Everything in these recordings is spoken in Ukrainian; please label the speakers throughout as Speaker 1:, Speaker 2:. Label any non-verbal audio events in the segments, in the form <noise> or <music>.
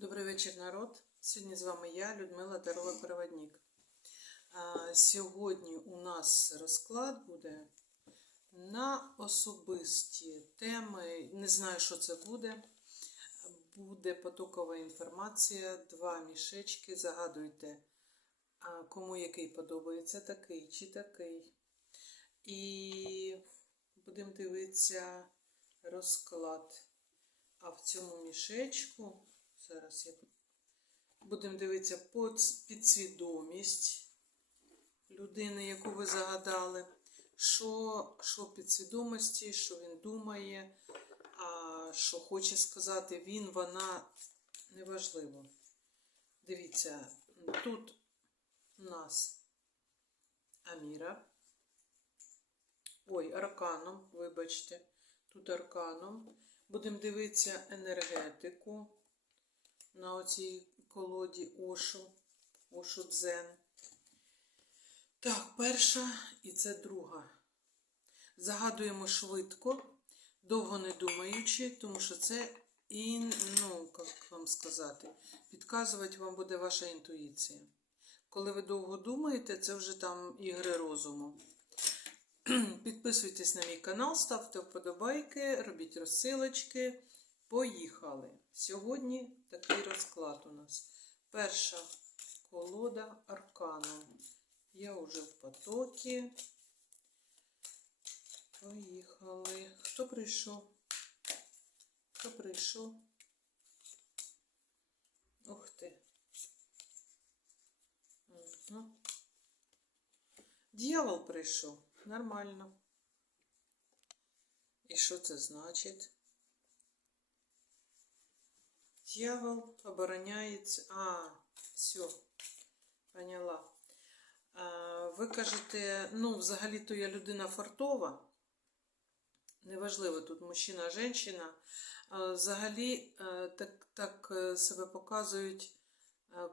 Speaker 1: Добрий вечір, народ. Сьогодні з вами я, Людмила Дарова Проводник. Сьогодні у нас розклад буде на особисті теми. Не знаю, що це буде. Буде потокова інформація, два мішечки. Загадуйте, кому який подобається, такий чи такий. І будемо дивитися розклад. А в цьому мішечку, зараз я будемо дивитися підсвідомість людини, яку ви загадали, що, що підсвідомості, що він думає, а що хоче сказати він, вона, неважливо. Дивіться, тут у нас Аміра. Ой, арканом, вибачте, тут арканом. Будемо дивитися енергетику на оцій колоді Ошу, Ошу Дзен. Так, перша і це друга. Загадуємо швидко, довго не думаючи, тому що це і, ну, як вам сказати, підказувати вам буде ваша інтуїція. Коли ви довго думаєте, це вже там ігри розуму. <clears throat> Підписуйтесь на мій канал, ставте вподобайки, робіть розсилочки. Поїхали! Сьогодні такий розклад у нас. Перша колода аркану. Я вже в потокі. Поїхали. Хто прийшов? Хто прийшов? Ух ти. Угу. Дьявол прийшов. Нормально. І що це значить? Дьявол обороняється. А, все, поняла. А, ви кажете, ну, взагалі-то я людина фартова. Неважливо, тут мужчина, жінка. Взагалі так, так е, себе показують,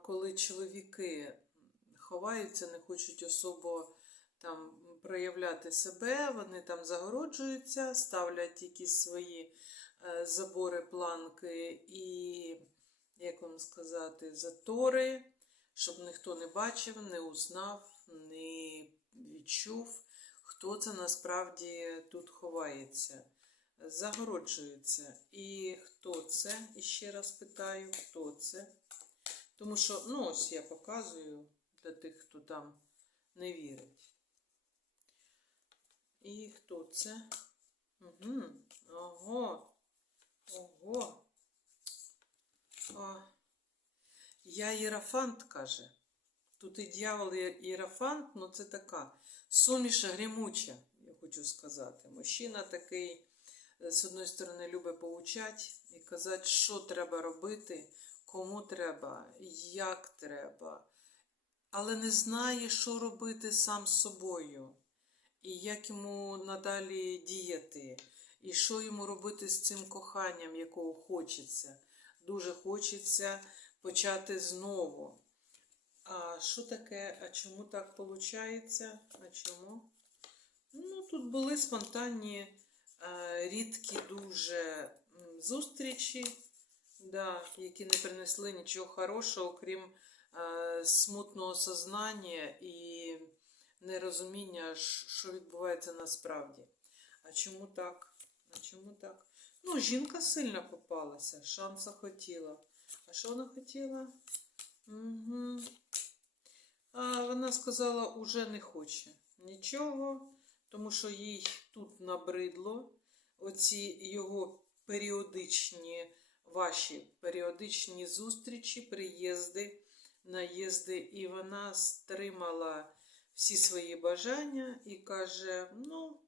Speaker 1: коли чоловіки ховаються, не хочуть особо там проявляти себе, вони там загороджуються, ставлять якісь свої забори, планки і, як вам сказати, затори, щоб ніхто не бачив, не узнав, не відчув, хто це насправді тут ховається. Загороджуються. І хто це? І ще раз питаю, хто це? Тому що, ну, ось я показую для тих, хто там не вірить. І хто це? Угу. Ого. Ого. О. Я Єрафант, каже. Тут і дьявол, і Єрафант, ну це така суміша грімуча, я хочу сказати. Мужчина такий, е, з одної сторони, любить поучати і казати, що треба робити, кому треба, як треба, але не знає, що робити сам з собою і як йому надалі діяти, і що йому робити з цим коханням, якого хочеться. Дуже хочеться почати знову. А що таке? А чому так виходить? А чому? Ну, тут були спонтанні, е, рідкі дуже зустрічі, да, які не принесли нічого хорошого, крім е, смутного сознання і нерозуміння, що відбувається насправді. А чому так? Чому так? Ну, жінка сильно попалася, шанса хотіла. А що вона хотіла? Угу. А вона сказала, уже не хоче нічого, тому що їй тут набридло оці його періодичні, ваші періодичні зустрічі, приїзди, наїзди, і вона стримала всі свої бажання і каже: ну,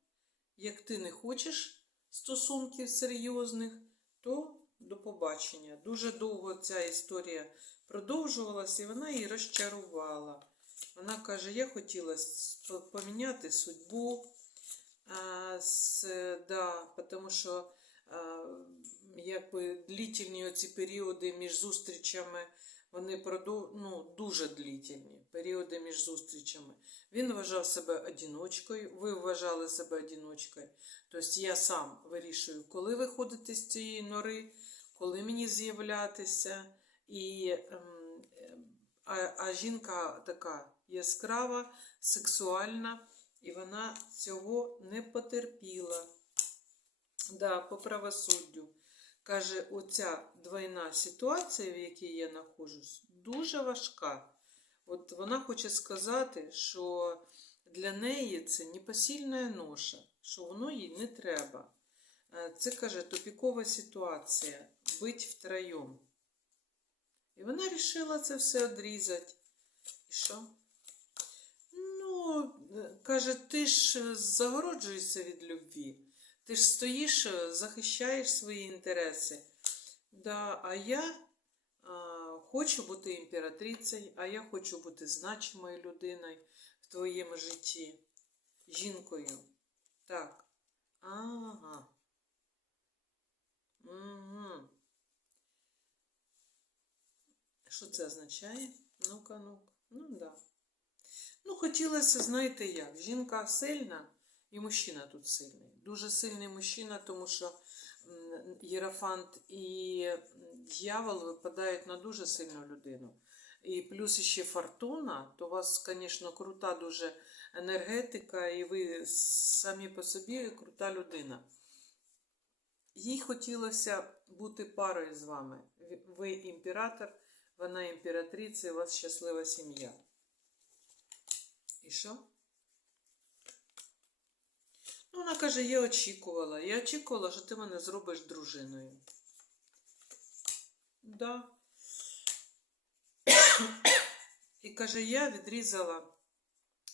Speaker 1: як ти не хочеш стосунків серйозних, то до побачення. Дуже довго ця історія продовжувалася, і вона її розчарувала. Вона каже: я хотіла поміняти судьбу, а, с, да, тому що а, якби длительні оці періоди між зустрічами, вони ну, дуже длительні періоди між зустрічами. Він вважав себе одіночкою, ви вважали себе одіночкою. Тобто я сам вирішую, коли виходити з цієї нори, коли мені з'являтися. І, ем, ем, а, а жінка така яскрава, сексуальна, і вона цього не потерпіла. Да, по правосуддю. Каже, оця двойна ситуація, в якій я знаходжусь, дуже важка. От вона хоче сказати, що для неї це непосильна ноша, що воно їй не треба. Е, Це каже тупікова ситуація бить втроєм. І вона вирішила це все одрізати. І що? Ну, е, каже, ти ж е, загороджуєшся від любві. Ти ж стоїш, е, захищаєш свої інтереси. Да, а я а, хочу бути імператрицею, а я хочу бути значимою людиною в твоєму житті, жінкою. Так. Ага. Угу. Що це означає? Ну-ка, ну-ка. Ну, да. Ну, хотілося, знаєте як, жінка сильна і мужчина тут сильний. Дуже сильний мужчина, тому що м, Єрофант і дьявол випадають на дуже сильну людину. І плюс ще фортуна, то у вас, звісно, крута дуже енергетика, і ви самі по собі крута людина. Їй хотілося бути парою з вами. Ви імператор, вона імператриця, і у вас щаслива сім'я. І що? Ну, вона каже, я очікувала. Я очікувала, що ти мене зробиш дружиною. Да. І каже, я відрізала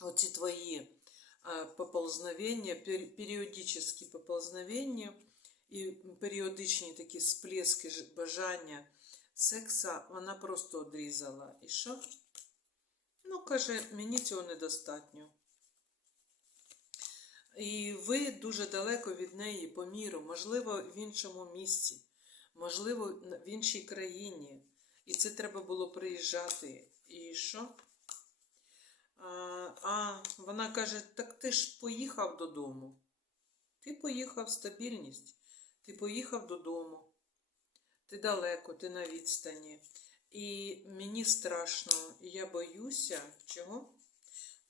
Speaker 1: оці твої а, поползновення, пер- періодичні поползновення і періодичні такі сплески бажання секса, вона просто одрізала. І що? Ну, каже, мені цього недостатньо. І ви дуже далеко від неї по міру, можливо, в іншому місці, можливо, в іншій країні. І це треба було приїжджати. І що? А, а вона каже: так ти ж поїхав додому. Ти поїхав стабільність, ти поїхав додому. Ти далеко, ти на відстані. І мені страшно, і я боюся. Чого?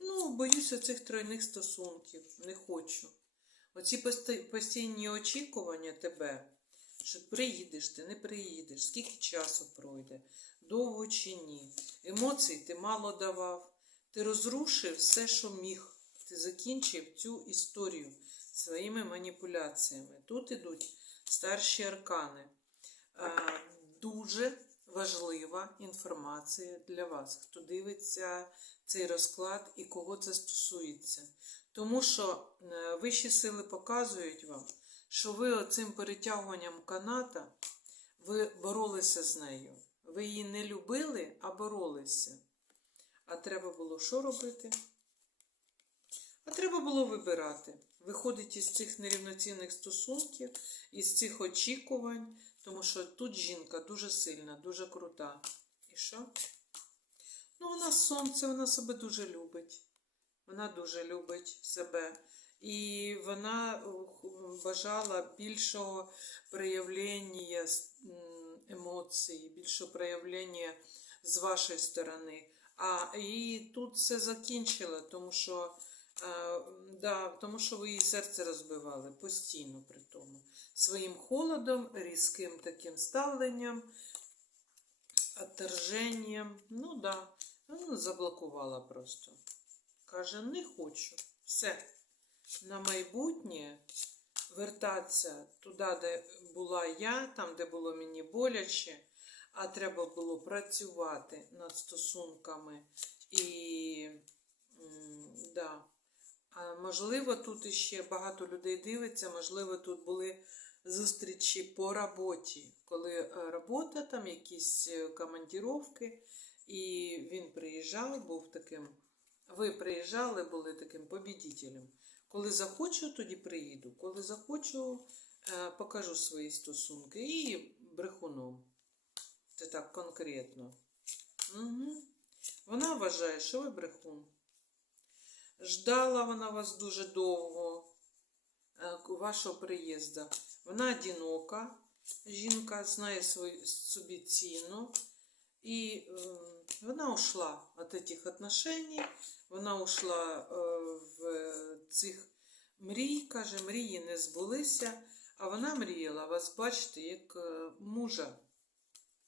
Speaker 1: Ну, боюся цих тройних стосунків, не хочу. Оці постійні очікування тебе, що приїдеш ти, не приїдеш, скільки часу пройде, довго чи ні. Емоцій ти мало давав, ти розрушив все, що міг. Ти закінчив цю історію своїми маніпуляціями. Тут ідуть старші аркани. Дуже важлива інформація для вас, хто дивиться цей розклад і кого це стосується. Тому що е, вищі сили показують вам, що ви оцим перетягуванням каната ви боролися з нею. Ви її не любили, а боролися. А треба було що робити? А треба було вибирати. Виходить із цих нерівноцінних стосунків, із цих очікувань, тому що тут жінка дуже сильна, дуже крута. І що? Ну, вона сонце, вона себе дуже любить. Вона дуже любить себе. І вона бажала більшого проявлення емоцій, більшого проявлення з вашої сторони. А і тут все закінчило, тому що, е, да, тому що ви її серце розбивали постійно при тому. Своїм холодом, різким таким ставленням, отторженням. Ну да, ну, заблокувала просто. Каже, не хочу. Все. На майбутнє вертатися туди, де була я, там, де було мені боляче, а треба було працювати над стосунками. І да. Можливо, тут іще багато людей дивиться, можливо, тут були зустрічі по роботі, коли е, робота, там якісь е, командіровки, і він приїжджав, був таким. Ви приїжджали, були таким побідітелем. Коли захочу, тоді приїду. Коли захочу, е, покажу свої стосунки і брехуном. Це так конкретно. Угу. Вона вважає, що ви брехун. Ждала вона вас дуже довго, е, вашого приїзду. Вона одинока, жінка знає свою, собі ціну. І вона ушла від цих отношений, вона ушла е, в цих мрій, каже, мрії не збулися, а вона мріяла вас бачити як е, мужа.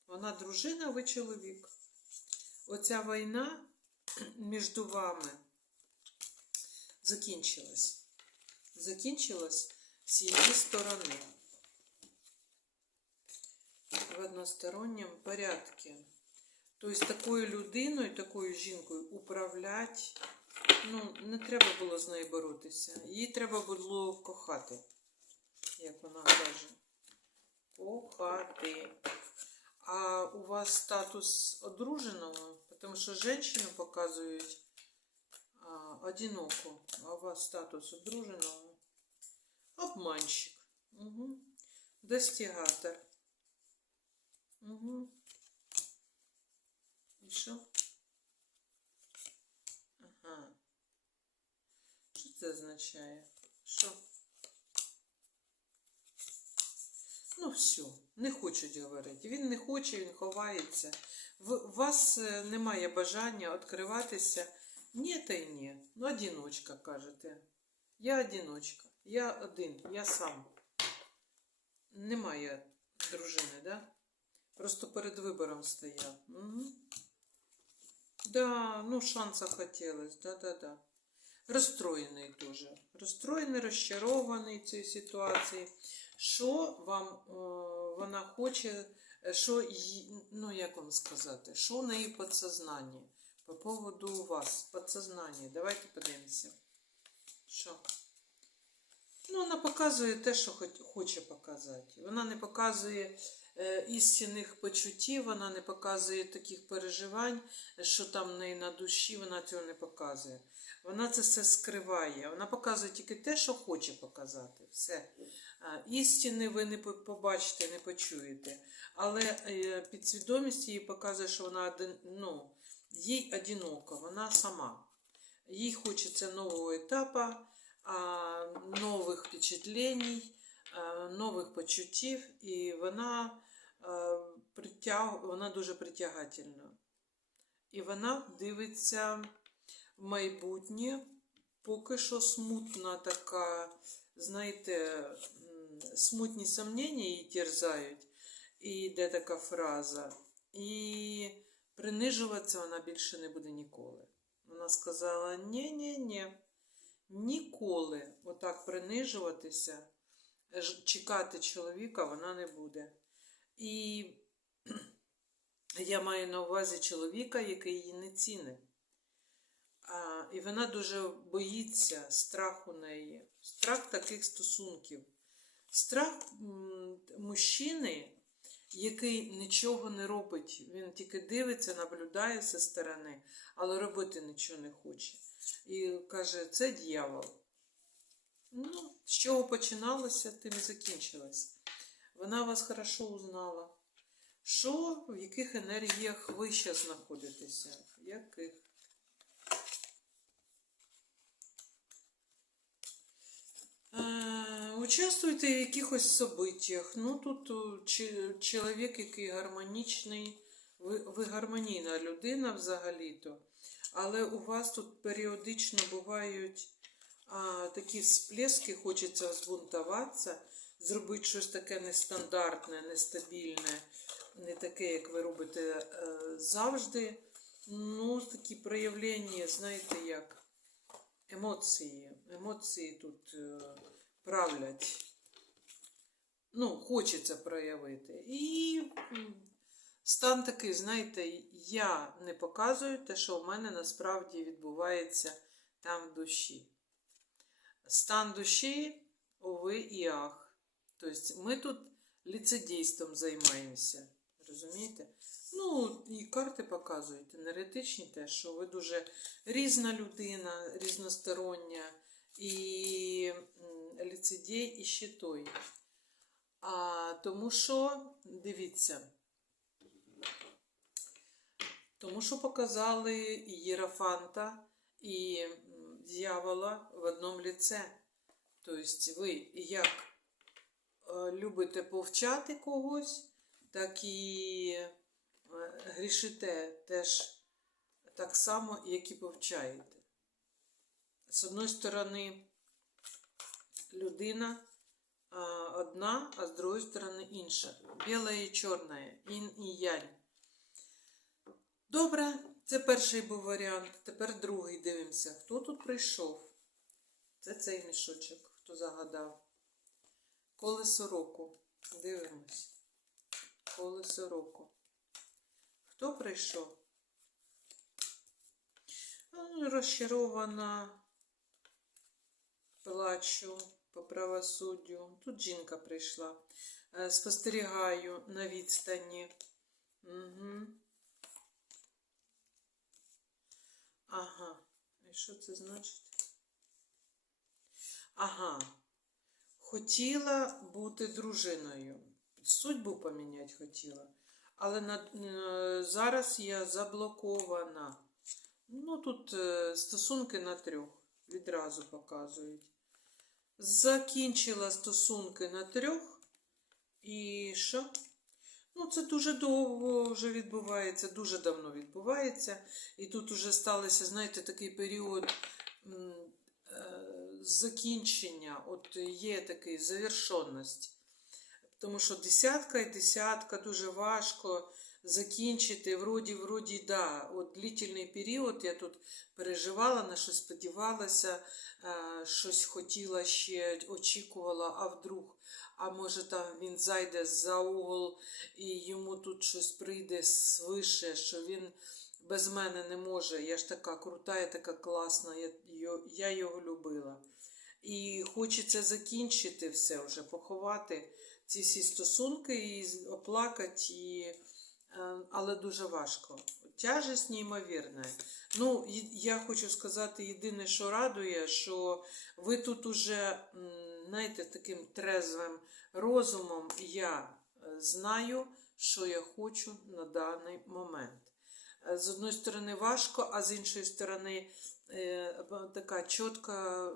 Speaker 1: Вона дружина, ви чоловік. Оця війна між вами закінчилась. Закінчилась з її сторони. В односторонньому порядку. Тобто такою людиною, такою жінкою управляти, ну, не треба було з нею боротися. Її треба було кохати, як вона каже. Кохати. А у вас статус одруженого, тому що жінку показують а, одиноку, а у вас статус одруженого. Обманщик. Угу. Достигатор. Угу. І що? Ага. Що це означає? Що? Ну, все, не хочуть говорити. Він не хоче, він ховається. В вас е, немає бажання відкриватися. Ні, та й ні. Ну, одиночка, кажете. Я одиночка. Я один, я сам. Немає дружини, да? Просто перед вибором стояв. Угу. Да, ну шанса хотілось, да-да-да. Розстроєний дуже. Розстроєний, розчарований цією ситуацією. Що вам е, вона хоче, що, ну як вам сказати, що в неї підсознанні по поводу вас, підсознання. Давайте подивимося. Що? Ну, вона показує те, що хоче показати. Вона не показує е, істинних почуттів, вона не показує таких переживань, що там в неї на душі, вона цього не показує. Вона це все скриває. Вона показує тільки те, що хоче показати. Все. Істини ви не побачите, не почуєте. Але е, підсвідомість їй показує, що вона один, ну, їй одинока, вона сама. Їй хочеться нового етапу, нових впечатлень, нових почуттів, і вона, вона дуже притягательна. І вона дивиться в майбутнє, поки що смутна така, знаєте, смутні сомнення її терзають. І йде така фраза. І принижуватися вона більше не буде ніколи. Вона сказала: ні-ні-ні, ніколи отак принижуватися, чекати чоловіка вона не буде. І <clears throat> я маю на увазі чоловіка, який її не цінить. А, і вона дуже боїться страх у неї, страх таких стосунків. Страх мужчини, який нічого не робить, він тільки дивиться, наблюдає зі сторони, але робити нічого не хоче. І каже, це дьявол. Ну, з чого починалося, тим і закінчилось. Вона вас хорошо узнала. Що, в яких енергіях ви ще знаходитеся? В яких? Е, Участвуйте в якихось событиях. Ну, тут чоловік, який гармонічний, ви, ви гармонійна людина взагалі-то. Але у вас тут періодично бувають а, такі всплески, хочеться збунтуватися, зробити щось таке нестандартне, нестабільне, не таке, як ви робите е, завжди. Ну, такі проявлення, знаєте як, емоції. Емоції тут е, правлять. Ну, хочеться проявити. І стан такий, знаєте, я не показую те, що в мене насправді відбувається там в душі. Стан душі, ови і ах. Тобто ми тут ліцедійством займаємося. Розумієте? Ну, і карти показують, енергетичні теж, що ви дуже різна людина, різностороння, і м, ліцедій, і ще той. А, тому що, дивіться, тому що показали і Єрофанта, і дьявола в одному ліце. Тобто ви як е, любите повчати когось, так і е, рішите теж так само, як і повчаєте. З одної сторони, людина одна, а з другої сторони інша. Біле і чорне, ін і янь. Добре, це перший був варіант. Тепер другий дивимося. Хто тут прийшов? Це цей мішочок, хто загадав. Колесо року. Дивимось. Колесо року. Хто прийшов? Ну, Розчарована. Плачу по правосуддю. Тут жінка прийшла. Е, Спостерігаю на відстані. Угу. Ага. І що це значить? Ага. Хотіла бути дружиною. Судьбу поміняти хотіла. Але на, е, зараз я заблокована. Ну, тут е, стосунки на трьох. Відразу показують. Закінчила стосунки на трьох. І що? Ну, це дуже довго вже відбувається, дуже давно відбувається. І тут вже сталося, знаєте, такий період е, закінчення, от є такий завершенність. Тому що десятка і десятка дуже важко закінчити. Вроді, вроді, да, от длительний період я тут переживала, на щось сподівалася, е, щось хотіла ще, очікувала, а вдруг, а може там він зайде за угол і йому тут щось прийде свише, що він без мене не може. Я ж така крута, я така класна, я, я його любила. І хочеться закінчити все вже, поховати ці всі стосунки і оплакати, і, але дуже важко. Тяжесть неймовірна. Ну, я хочу сказати, єдине, що радує, що ви тут уже, знаєте, таким трезвим розумом я е, знаю, що я хочу на даний момент. Е, З одної сторони важко, а з іншої сторони е, така чітка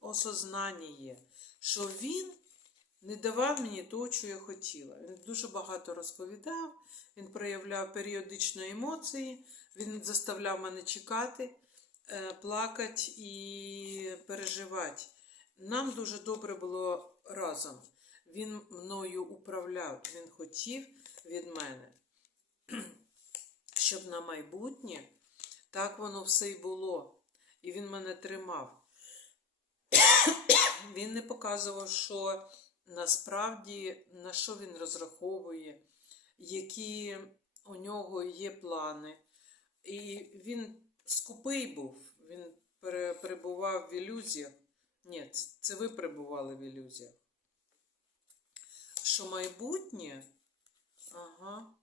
Speaker 1: осознання є, що він не давав мені того, що я хотіла. Він дуже багато розповідав, він проявляв періодично емоції, він заставляв мене чекати, е, плакати і переживати. Нам дуже добре було разом. Він мною управляв, він хотів від мене, щоб на майбутнє так воно все й було. І він мене тримав. Він не показував, що насправді на що він розраховує, які у нього є плани. І він скупий був, він перебував в ілюзіях. Ні, це- ви перебували в ілюзіях. Що майбутнє? Ага.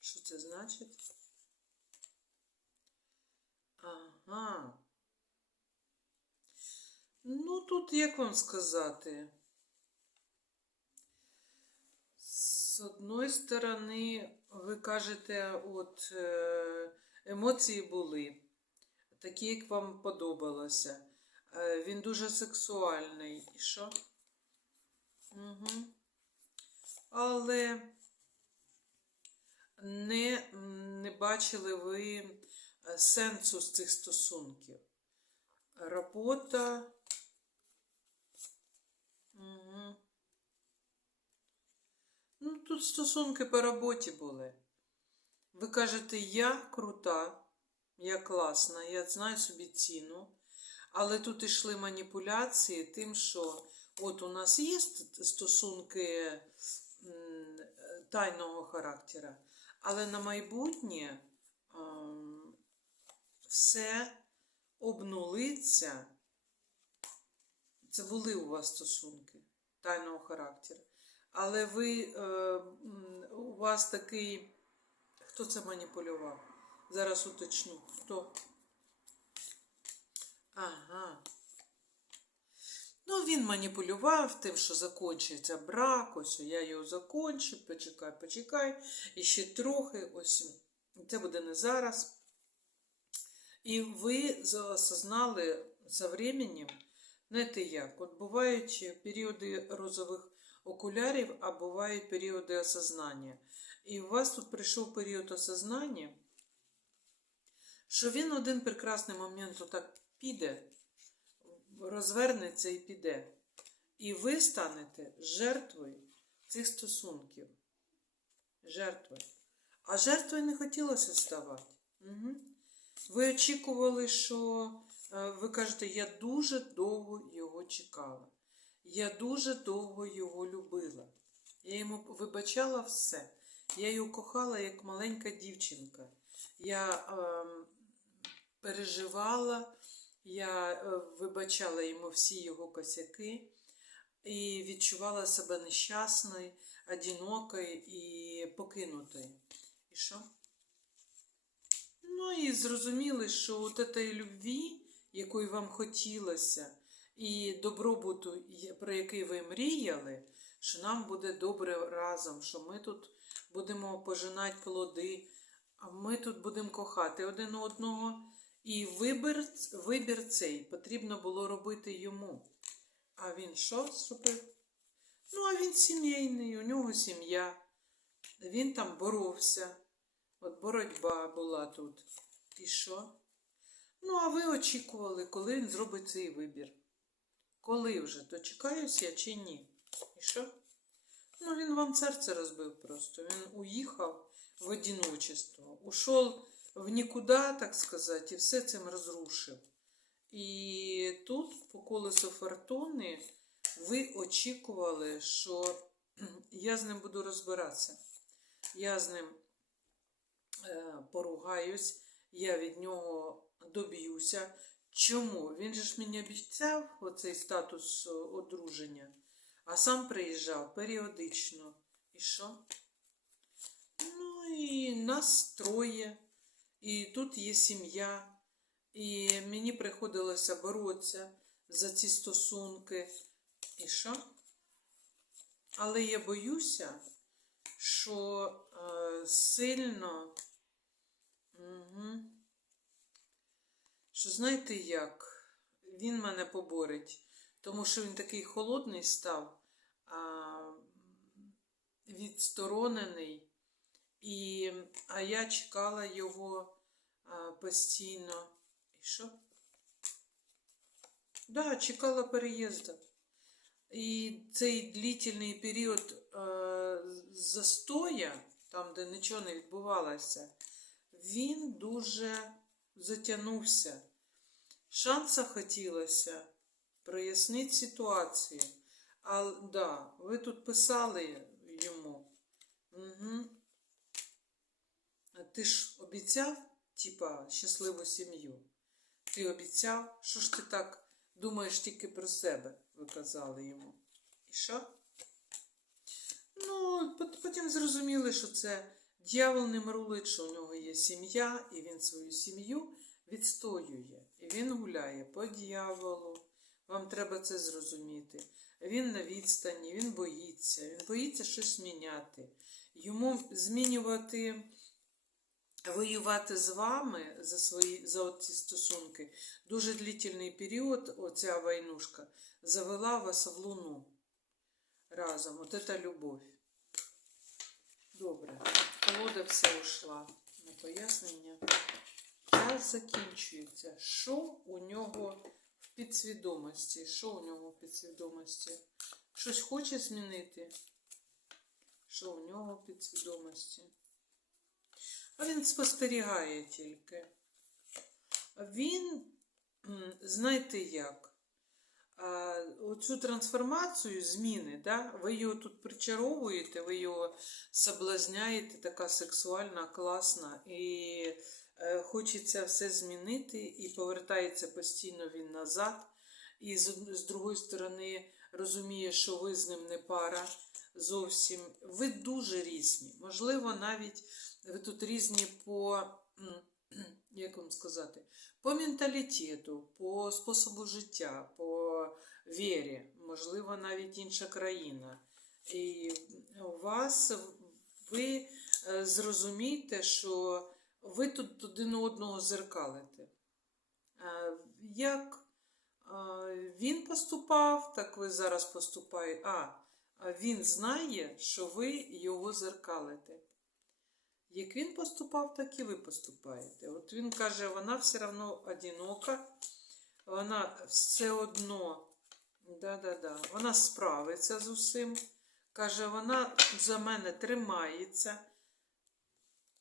Speaker 1: Що це значить? Ага. Ну, тут як вам сказати? З одної сторони, ви кажете, от е, емоції були, такі, як вам подобалося. Е, Він дуже сексуальний. І що? Угу. Але не, не бачили ви е, сенсу з цих стосунків. Робота. Ну, тут стосунки по роботі були. Ви кажете, я крута, я класна, я знаю собі ціну. Але тут йшли маніпуляції тим, що от у нас є стосунки тайного характера, але на майбутнє ем, все обнулиться. Це були у вас стосунки тайного характеру. Але ви, е, у вас такий. Хто це маніпулював? Зараз уточню. Хто? Ага. Ну, він маніпулював тим, що закінчується брак, ось я його закончу, почекай, почекай, і ще трохи, ось це буде не зараз. І ви осознали со временем, знаєте як, от бувають періоди розових окулярів, а бувають періоди осознання. І у вас тут прийшов період осознання, що він один прекрасний момент отак піде, розвернеться і піде. І ви станете жертвою цих стосунків. Жертвою. А жертвою не хотілося ставати. Угу. Ви очікували, що е, ви кажете, я дуже довго його чекала. Я дуже довго його любила. Я йому вибачала все. Я його кохала як маленька дівчинка. Я е, переживала, я е, вибачала йому всі його косяки і відчувала себе нещасною, одинокою і покинутою. І що? Ну і зрозуміли, що от этой любві, якої вам хотілося, і добробуту, про який ви мріяли, що нам буде добре разом, що ми тут будемо пожинати плоди, а ми тут будемо кохати один одного. І вибір, вибір цей потрібно було робити йому. А він що зробив? Ну, а він сімейний, у нього сім'я. Він там боровся. От боротьба була тут. І що? Ну, а ви очікували, коли він зробить цей вибір. Коли вже? Дочекаюсь я чи ні? І що? Ну, він вам серце розбив просто. Він уїхав в одиночество. Ушов в нікуди, так сказати, і все цим розрушив. І тут, по колесу фортуни, ви очікували, що <clears throat> я з ним буду розбиратися. Я з ним поругаюсь, я від нього доб'юся. Чому? Він же ж мені обіцяв оцей статус е, одруження, а сам приїжджав періодично. І що? Ну і нас троє, і тут є сім'я, і мені приходилося боротися за ці стосунки. І що? Але я боюся, що е, сильно. Угу. Що знаєте як? Він мене поборить, тому що він такий холодний став, а, відсторонений, і, а я чекала його а, постійно. І що? Да, чекала переїзду. І цей длительний період е, застоя, там, де нічого не відбувалося, він дуже затягнувся. Шанса хотілося прояснити ситуацію. А да, ви тут писали йому. Угу. Ти ж обіцяв, типа, щасливу сім'ю? Ти обіцяв, що ж ти так думаєш тільки про себе, ви казали йому. І що? Ну, потім зрозуміли, що це дьявол не мрулить, що у нього є сім'я, і він свою сім'ю відстоює. І він гуляє по дьяволу. Вам треба це зрозуміти. Він на відстані, він боїться, він боїться щось міняти. Йому змінювати, воювати з вами за свої за ці стосунки. Дуже длительний період, оця войнушка, завела вас в луну разом. От це любов. Добре. Колода вся ушла на пояснення. Час закінчується. Що у нього в підсвідомості? Що у нього в підсвідомості? Щось хоче змінити? Що у нього в підсвідомості? А він спостерігає тільки. Він, знаєте як? Оцю трансформацію зміни, да, ви його тут причаровуєте, ви його соблазняєте, така сексуальна, класна, і е, хочеться все змінити, і повертається постійно він назад. І з, з другої сторони розуміє, що ви з ним не пара зовсім. Ви дуже різні. Можливо, навіть ви тут різні по, як вам сказати, по менталітету, по способу життя, по вірі, можливо, навіть інша країна. І у вас ви е, зрозумієте, що ви тут один одного зеркалите. Е, Як е, він поступав, так ви зараз поступаєте. А, а він знає, що ви його зеркалите. Як він поступав, так і ви поступаєте. От він каже, вона все одно одинока, вона все одно, да-да-да, вона справиться з усім. Каже, вона за мене тримається.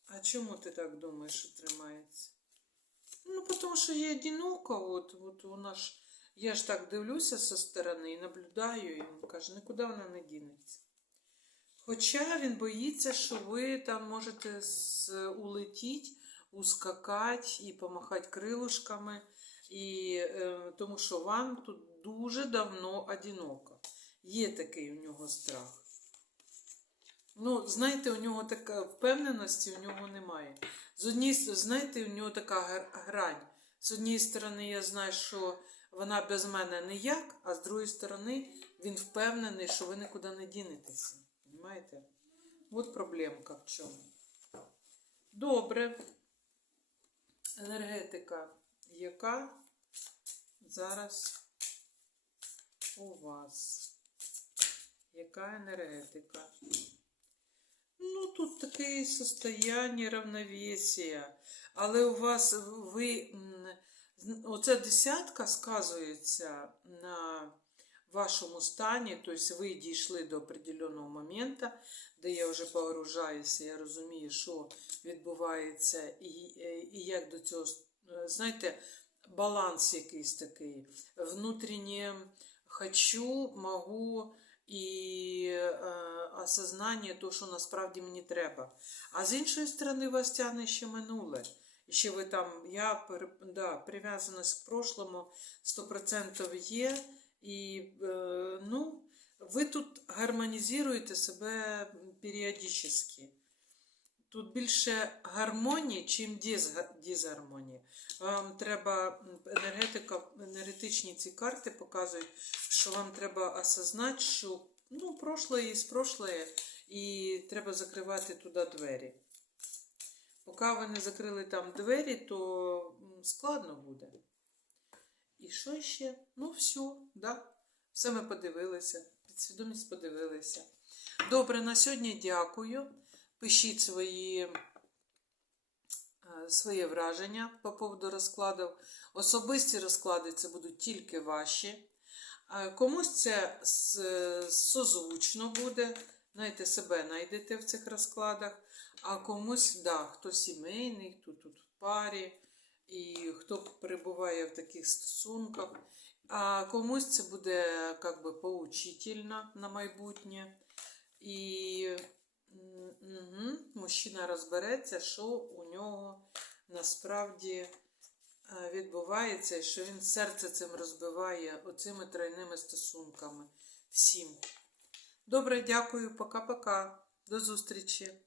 Speaker 1: А чому ти так думаєш, що тримається? Ну, тому що я одинока, от, от вона ж, я ж так дивлюся зі сторони і наблюдаю, і він каже, нікуди вона не дінеться. Хоча він боїться, що ви там можете улетіти, ускакати і помахати крилушками, і, е, тому що вам тут дуже давно одиноко. Є такий у нього страх. Ну, знаєте, у нього така впевненості у нього немає. З однієї знаєте, у нього така грань. З однієї сторони, я знаю, що вона без мене ніяк, а з другої сторони, він впевнений, що ви нікуди не дінетеся. Понимаєте? От проблемка в чому. Добре. Енергетика, яка зараз у вас? Яка енергетика? Ну, тут таке состояние равновесия. Але у вас ви. Оця десятка сказується на вашому стані, тобто ви дійшли до определеного моменту, де я вже погружаюся, я розумію, що відбувається, і, і як до цього, е, знаєте, баланс якийсь такий. Внутрішнє хочу, можу і е, осознання того, що насправді мені треба. А з іншої сторони, вас тягне ще минуле. Ще ви там, я да, прив'язаність к прошлому 100% є. І е, ну, ви тут гармонізуєте себе періодично. Тут більше гармонії, чим дисгармонії. Вам треба енергетика, енергетичні ці карти показують, що вам треба осознати, що ну, прошлое є прошлое, і треба закривати туди двері. Поки ви не закрили там двері, то складно буде. І що ще? Ну, все, да. Все ми подивилися. Підсвідомість подивилися. Добре, на сьогодні дякую. Пишіть свої, е, своє враження по поводу розкладів. Особисті розклади це будуть тільки ваші. Е, Комусь це созвучно буде. Знаєте, себе знайдете в цих розкладах. А комусь, да, хто сімейний, хто тут в парі, і хто перебуває в таких стосунках. А комусь це буде как би поучительно на майбутнє. І угу, мужчина розбереться, що у нього насправді е, відбувається, і що він серце цим розбиває оцими тройними стосунками. Всім. Добре, дякую, пока-пока. До зустрічі.